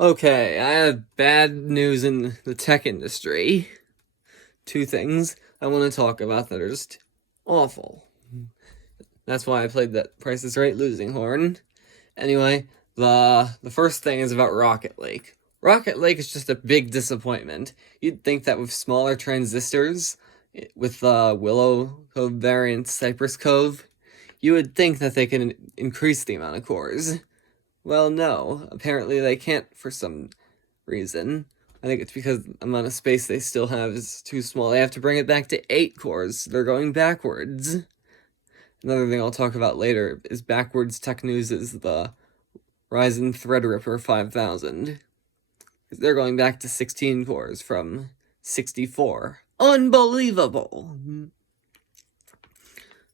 Okay, I have bad news in the tech industry. Two things I want to talk about that are just awful. That's why I played that Price is Right losing horn. Anyway, the first thing is about Rocket Lake. Rocket Lake is just a big disappointment. You'd think that with smaller transistors, with the Willow Cove variant Cypress Cove, you would think that they can increase the amount of cores. Well, no. Apparently they can't for some reason. I think it's because the amount of space they still have is too small. They have to bring it back to 8 cores. They're going backwards. Another thing I'll talk about later is backwards tech news is the Ryzen Threadripper 5000. They're going back to 16 cores from 64. Unbelievable!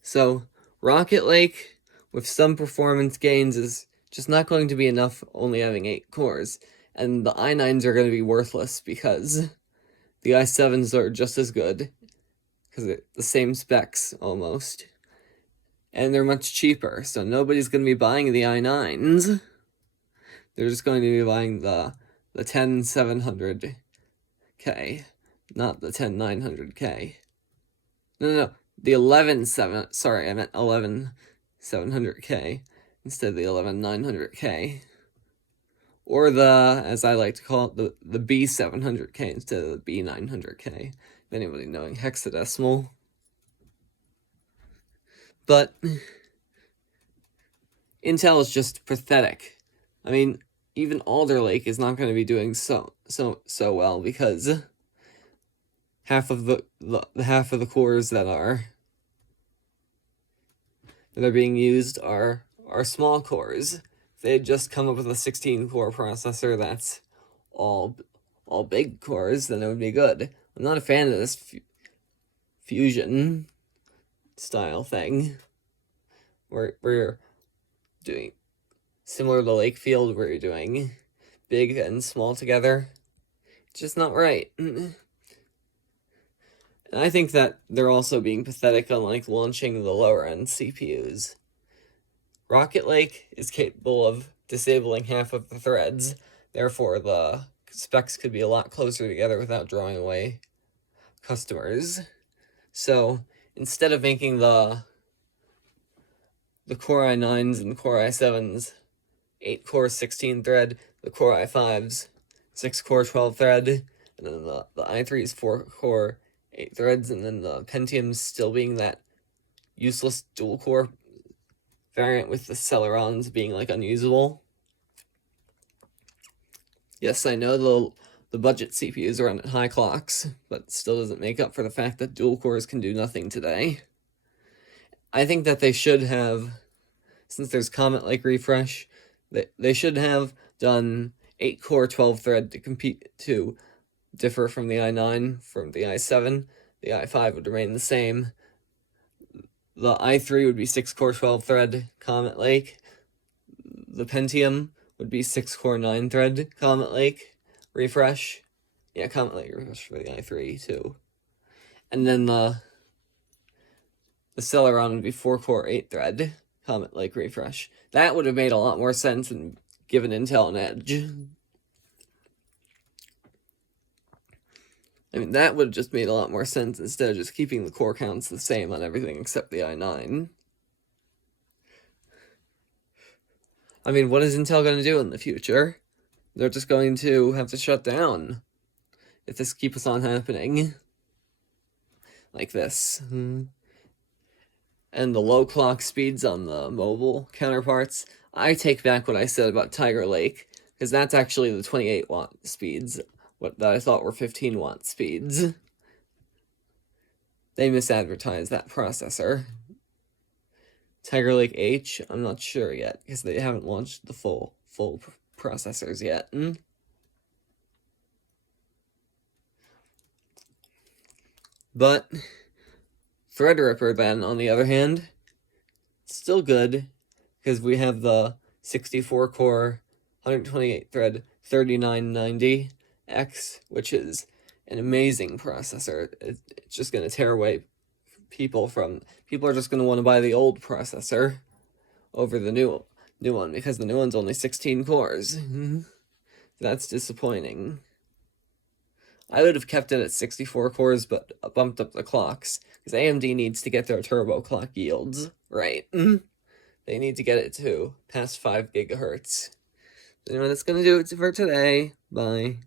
So, Rocket Lake, with some performance gains, is just not going to be enough only having 8 cores. And the i9s are going to be worthless because the i7s are just as good, because they're the same specs, almost. And they're much cheaper, so nobody's going to be buying the i9s. They're just going to be buying the 10700K, not the 10900K. No, the 11700K instead of the 11900K. Or the, as I like to call it, the B700K instead of the B900K. If anybody knowing hexadecimal. But Intel is just pathetic. I mean, even Alder Lake is not going to be doing so well because half of the cores that are being used are small cores. If they had just come up with a 16-core processor that's all big cores, then it would be good. I'm not a fan of this fusion style thing where you're doing similar to Lakefield, where you're doing big and small together. It's just not right. And I think that they're also being pathetic on launching the lower end CPUs. Rocket Lake is capable of disabling half of the threads, therefore the specs could be a lot closer together without drawing away customers. So instead of making the Core i9s and the Core i7s 8-core 16-thread, the Core i5s 6-core 12-thread, and then the i3's 4-core 8 threads, and then the Pentium's still being that useless dual-core variant with the Celerons being unusable. Yes, I know the budget CPUs run at high clocks, but still doesn't make up for the fact that dual cores can do nothing today. I think that they should have, since there's Comet Lake refresh, they should have done 8-core 12-thread to differ from the i9, from the i7. The i5 would remain the same. The i3 would be 6-core 12-thread Comet Lake. The Pentium would be 6-core 9-thread Comet Lake refresh. Yeah, Comet Lake refresh for the i3 too. And then the Celeron would be 4-core 8-thread Comet Lake refresh. That would have made a lot more sense and given Intel an edge. I mean, that would have just made a lot more sense instead of just keeping the core counts the same on everything except the i9. I mean, what is Intel going to do in the future? They're just going to have to shut down if this keeps on happening. Like this. And the low clock speeds on the mobile counterparts. I take back what I said about Tiger Lake, because that's actually the 28-watt speeds, what I thought were 15-watt speeds. They misadvertised that processor. Tiger Lake H, I'm not sure yet, because they haven't launched the full processors yet. But Threadripper, then, on the other hand, still good, because we have the 64-core, 128-thread 3990X, which is an amazing processor. It's just going to tear away people are just going to want to buy the old processor over the new one, because the new one's only 16 cores. That's disappointing. I would have kept it at 64 cores, but bumped up the clocks, because AMD needs to get their turbo clock yields right. They need to get it to past 5 gigahertz. Anyway, that's gonna do it for today. Bye.